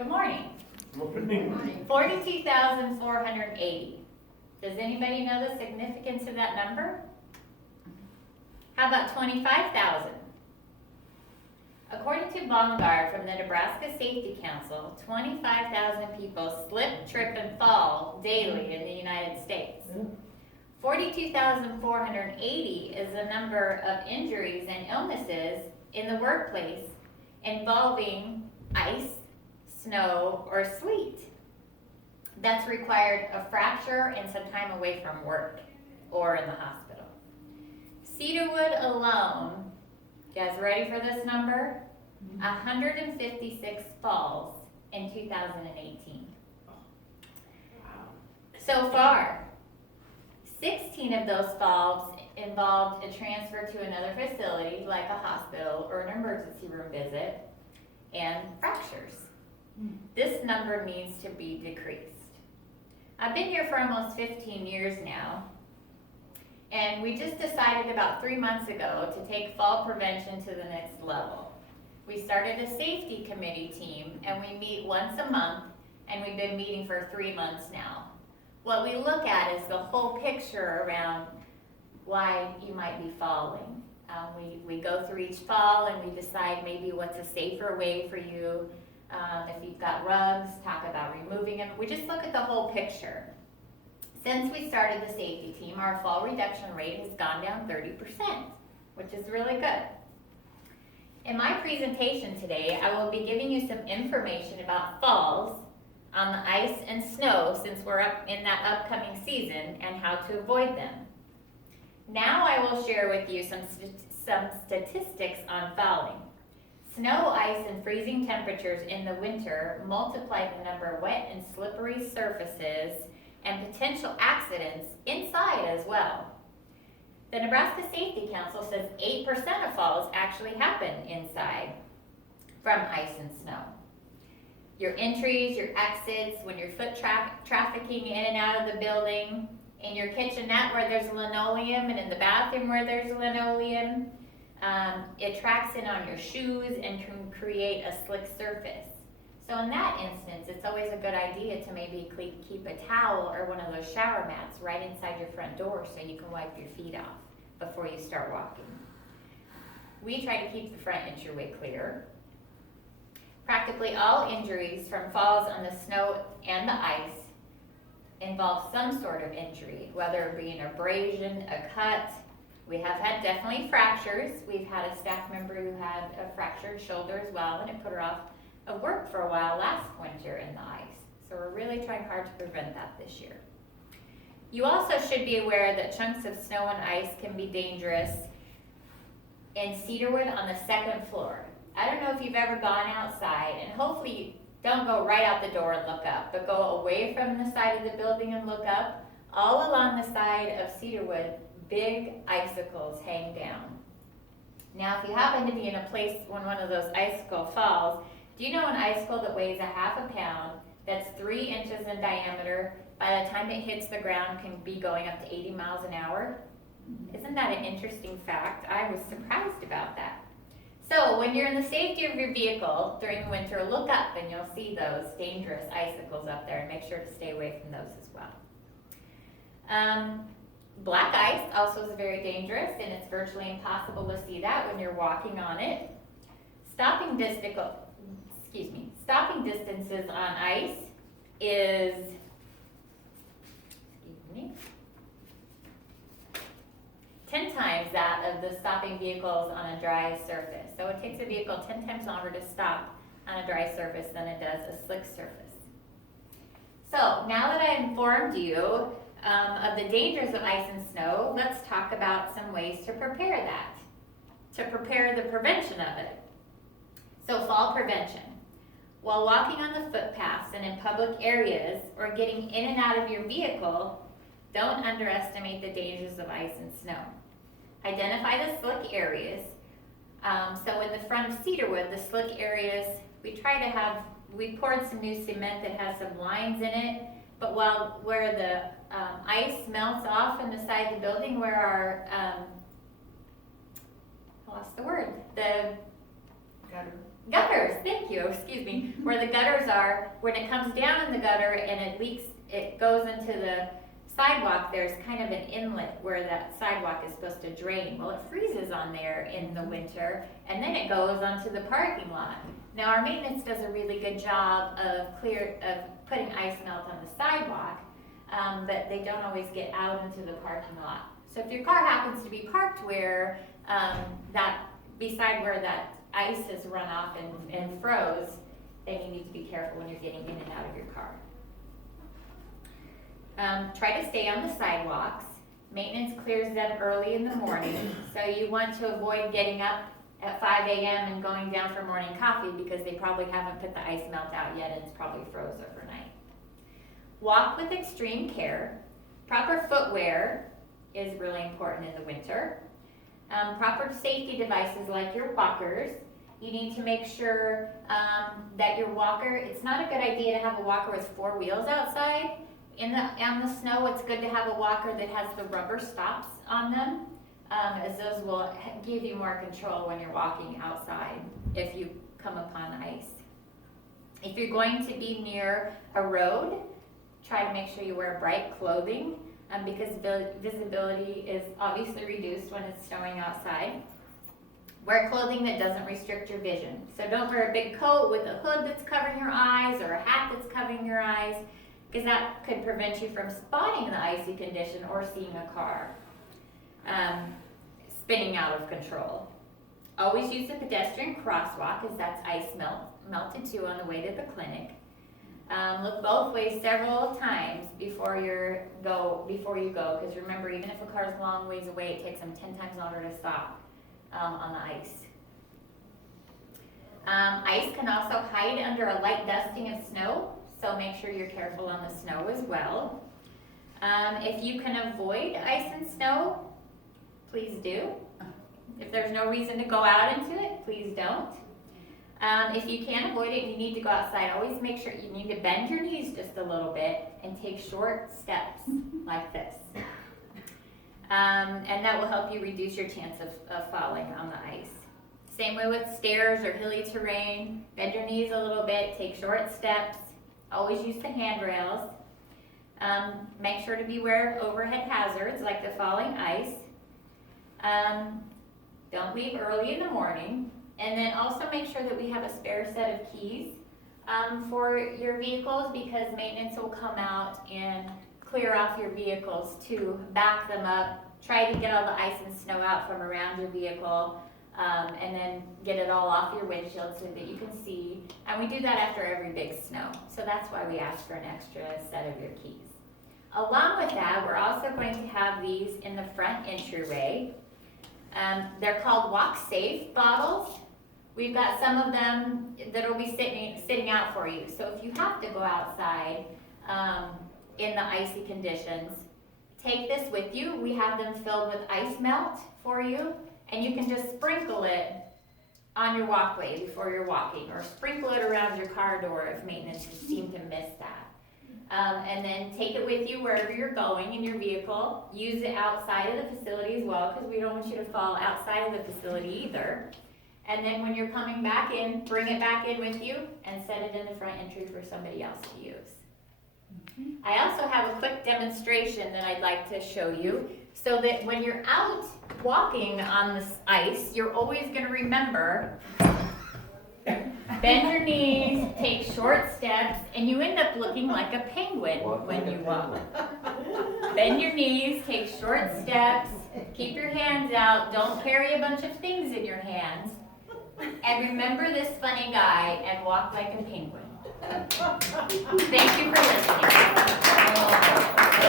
Good morning. Morning. 42,480. Does anybody know the significance of that number? How about 25,000? According to Baumgart from the Nebraska Safety Council, 25,000 people slip, trip, and fall daily in the United States. 42,480 is the number of injuries and illnesses in the workplace involving ice, snow, or sleet that's required a fracture and some time away from work or in the hospital. Cedarwood alone, you guys ready for this number? 156 falls in 2018. So far, 16 of those falls involved a transfer to another facility like a hospital or an emergency room visit and fractures. This number needs to be decreased. I've been here for almost 15 years now, and we just decided about 3 months ago to take fall prevention to the next level. We started a safety committee team, and we meet once a month, and we've been meeting for 3 months now. What we look at is the whole picture around why you might be falling. We go through each fall and we decide maybe what's a safer way for you. If you've got rugs, talk about removing them. We just look at the whole picture. Since we started the safety team, our fall reduction rate has gone down 30%, which is really good. In my presentation today, I will be giving you some information about falls on the ice and snow since we're up in that upcoming season and how to avoid them. Now I will share with you some statistics on falling. Snow, ice, and freezing temperatures in the winter multiply the number of wet and slippery surfaces and potential accidents inside as well. The Nebraska Safety Council says 8% of falls actually happen inside from ice and snow. Your entries, your exits, when you're foot trafficking in and out of the building, in your kitchenette where there's linoleum, and in the bathroom where there's linoleum, it tracks in on your shoes and can create a slick surface. So in that instance, it's always a good idea to maybe keep a towel or one of those shower mats right inside your front door so you can wipe your feet off before you start walking. We try to keep the front entryway clear. Practically all injuries from falls on the snow and the ice involve some sort of injury, whether it be an abrasion, a cut. We have had definitely fractures. We've had a staff member who had a fractured shoulder as well, and it put her off of work for a while last winter in the ice. So we're really trying hard to prevent that this year. You also should be aware that chunks of snow and ice can be dangerous in Cedarwood on the second floor. I don't know if you've ever gone outside, and hopefully don't go right out the door and look up, but go away from the side of the building and look up. All along the side of Cedarwood, big icicles hang down. Now, if you happen to be in a place when one of those icicle falls, do you know an icicle that weighs a half a pound, that's 3 inches in diameter, by the time it hits the ground can be going up to 80 miles an hour? Isn't that an interesting fact? I was surprised about that. So when you're in the safety of your vehicle during the winter, look up and you'll see those dangerous icicles up there, and make sure to stay away from those as well. Black ice also is very dangerous, and it's virtually impossible to see that when you're walking on it. Stopping distances on ice is 10 times that of the stopping vehicles on a dry surface. So it takes a vehicle 10 times longer to stop on a dry surface than it does a slick surface. So now that I informed you of the dangers of ice and snow, let's talk about some ways to prepare that, to prepare the prevention of it. So fall prevention. While walking on the footpaths and in public areas or getting in and out of your vehicle, don't underestimate the dangers of ice and snow. Identify the slick areas. So in the front of Cedarwood, the slick areas, we poured some new cement that has some lines in it, but where the ice melts off on the side of the building, where our, I lost the word, the Gutter. Gutters, thank you, excuse me. Where the gutters are, when it comes down in the gutter and it leaks, it goes into the sidewalk, there's kind of an inlet where that sidewalk is supposed to drain. Well, it freezes on there in the winter, and then it goes onto the parking lot. Now, our maintenance does a really good job of putting ice melt on the sidewalk, but they don't always get out into the parking lot. So if your car happens to be parked where beside where that ice has run off and froze, then you need to be careful when you're getting in and out of your car. Try to stay on the sidewalks. Maintenance clears them early in the morning, so you want to avoid getting up at 5 a.m. and going down for morning coffee because they probably haven't put the ice melt out yet and it's probably froze overnight. Walk with extreme care. Proper footwear is really important in the winter. Proper safety devices like your walkers. You need to make sure that your walker, it's not a good idea to have a walker with 4 wheels outside. On the snow, it's good to have a walker that has the rubber stops on them, as those will give you more control when you're walking outside if you come upon ice. If you're going to be near a road, try to make sure you wear bright clothing because visibility is obviously reduced when it's snowing outside. Wear clothing that doesn't restrict your vision. So don't wear a big coat with a hood that's covering your eyes or a hat that's covering your eyes, because that could prevent you from spotting the icy condition or seeing a car spinning out of control. Always use the pedestrian crosswalk, as that's ice melted too on the way to the clinic. Look both ways several times before you go, because remember, even if a car is a long ways away, it takes them 10 times longer to stop on the ice. Ice can also hide under a light dusting of snow, so make sure you're careful on the snow as well. If you can avoid ice and snow, please do. If there's no reason to go out into it, please don't. If you can't avoid it and you need to go outside, always make sure you need to bend your knees just a little bit and take short steps like this. And that will help you reduce your chance of falling on the ice. Same way with stairs or hilly terrain. Bend your knees a little bit, take short steps. Always use the handrails. Make sure to beware of overhead hazards like the falling ice. Don't leave early in the morning. And then also make sure that we have a spare set of keys for your vehicles, because maintenance will come out and clear off your vehicles to back them up, try to get all the ice and snow out from around your vehicle, and then get it all off your windshield so that you can see. And we do that after every big snow. So that's why we ask for an extra set of your keys. Along with that, we're also going to have these in the front entryway. They're called Walk Safe bottles. We've got some of them that will be sitting out for you. So if you have to go outside in the icy conditions, take this with you. We have them filled with ice melt for you, and you can just sprinkle it on your walkway before you're walking, or sprinkle it around your car door if maintenance seem to miss that. And then take it with you wherever you're going in your vehicle. Use it outside of the facility as well, because we don't want you to fall outside of the facility either. And then when you're coming back in, bring it back in with you and set it in the front entry for somebody else to use. I also have a quick demonstration that I'd like to show you, so that when you're out walking on this ice, you're always going to remember, bend your knees, take short steps, and you end up looking like a penguin when you walk. Bend your knees, take short steps, keep your hands out, don't carry a bunch of things in your hands, and remember this funny guy and walk like a penguin. Thank you for listening.